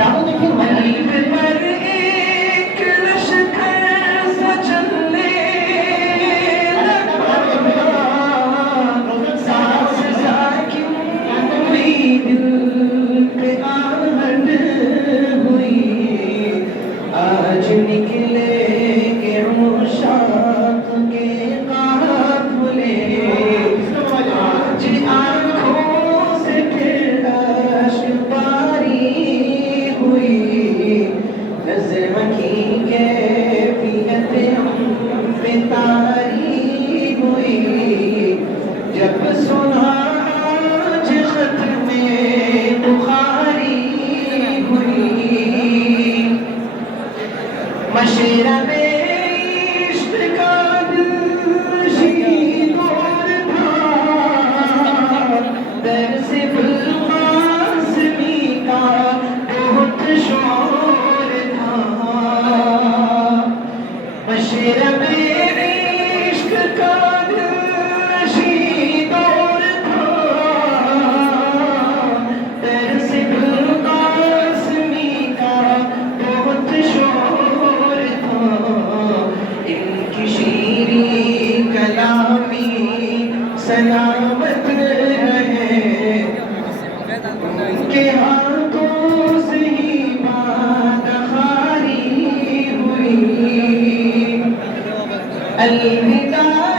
गानों देखिए पर एक लश्कर सा चलने लगा, सांस साकिन हुई, दिल पे आहट हुई, आज निकलेंगे उशाक के काफिले, आज आँखों से फिर अश्क बारी हुई, नज़्म की कैफियत हम पे तारी हुई, जब सुना आज ख़त्मे बुखारी हुई, मशरब इश्क का दिल और था, दर्स गुलकासमी का बहुत शोर था, मशरब इश्क का दिल और था, दर्स गुलकासमी का बहुत शोर था, इनकी शीरी कलामी सलामत रहे, उनके हाथों से ही बात खारी हुई, अलविदा।